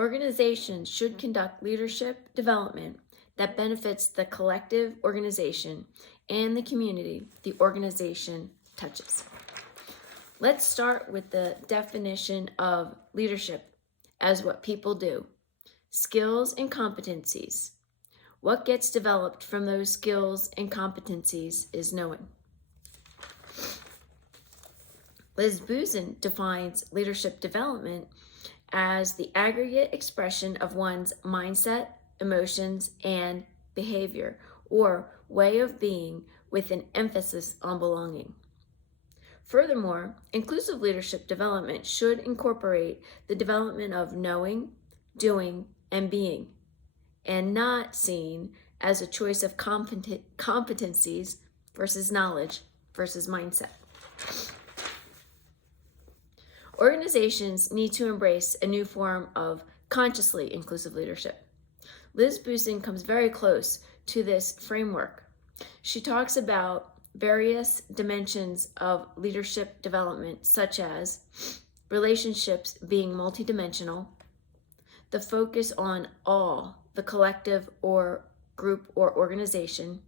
Organizations should conduct leadership development that benefits the collective organization and the community the organization touches. Let's start with the definition of leadership as what people do. Skills and competencies. What gets developed from those skills and competencies is knowing. Liz Buzan defines leadership development as the aggregate expression of one's mindset, emotions, and behavior, or way of being with an emphasis on belonging. Furthermore, inclusive leadership development should incorporate the development of knowing, doing, and being, and not seen as a choice of competencies versus knowledge versus mindset. Organizations need to embrace a new form of consciously inclusive leadership. Liz Buzan comes very close to this framework. She talks about various dimensions of leadership development, such as relationships being multidimensional, the focus on all, the collective or group or organization,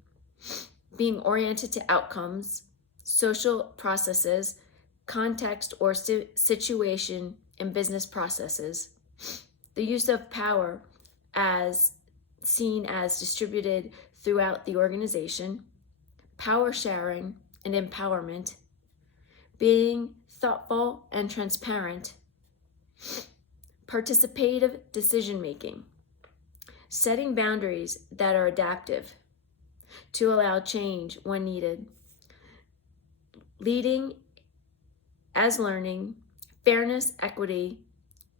being oriented to outcomes, social processes, context or situation and business processes, the use of power as seen as distributed throughout the organization, power sharing and empowerment, being thoughtful and transparent, participative decision making, setting boundaries that are adaptive to allow change when needed, leading as learning, fairness, equity,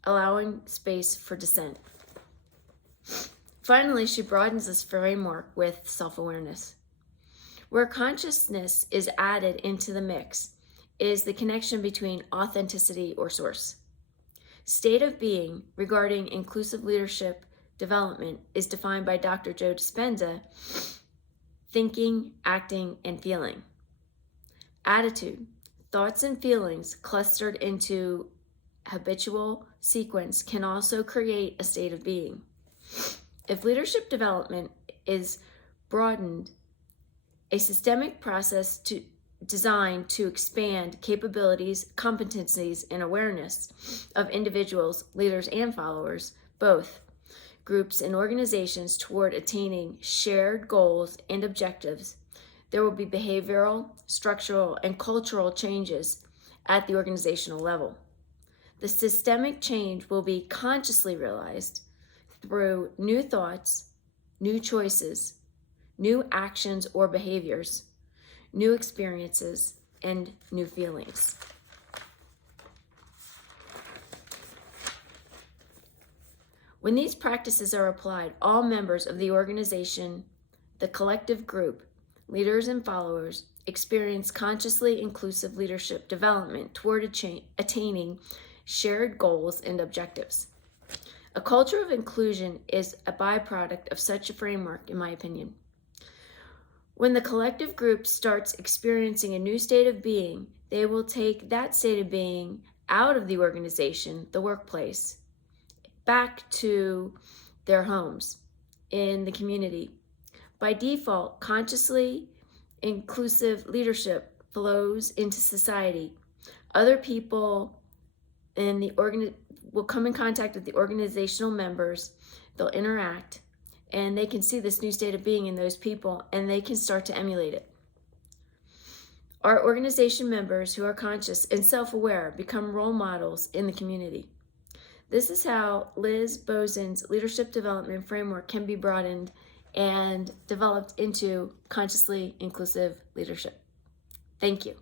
allowing space for dissent. Finally, she broadens this framework with self-awareness. Where consciousness is added into the mix is the connection between authenticity or source. State of being regarding inclusive leadership development is defined by Dr. Joe Dispenza: thinking, acting, and feeling. Attitude: thoughts and feelings clustered into habitual sequence can also create a state of being. If leadership development is broadened, a systemic process designed to expand capabilities, competencies, and awareness of individuals, leaders, and followers, both groups and organizations, toward attaining shared goals and objectives, there will be behavioral, structural, and cultural changes at the organizational level. The systemic change will be consciously realized through new thoughts, new choices, new actions or behaviors, new experiences, and new feelings. When these practices are applied, all members of the organization, the collective group, leaders and followers, experience consciously inclusive leadership development toward attaining shared goals and objectives. A culture of inclusion is a byproduct of such a framework, in my opinion. When the collective group starts experiencing a new state of being, they will take that state of being out of the organization, the workplace, back to their homes, in the community. By default, consciously inclusive leadership flows into society. Other people in the will come in contact with the organizational members, they'll interact, and they can see this new state of being in those people, and they can start to emulate it. Our organization members who are conscious and self-aware become role models in the community. This is how Liz Buzan's leadership development framework can be broadened and developed into consciously inclusive leadership. Thank you.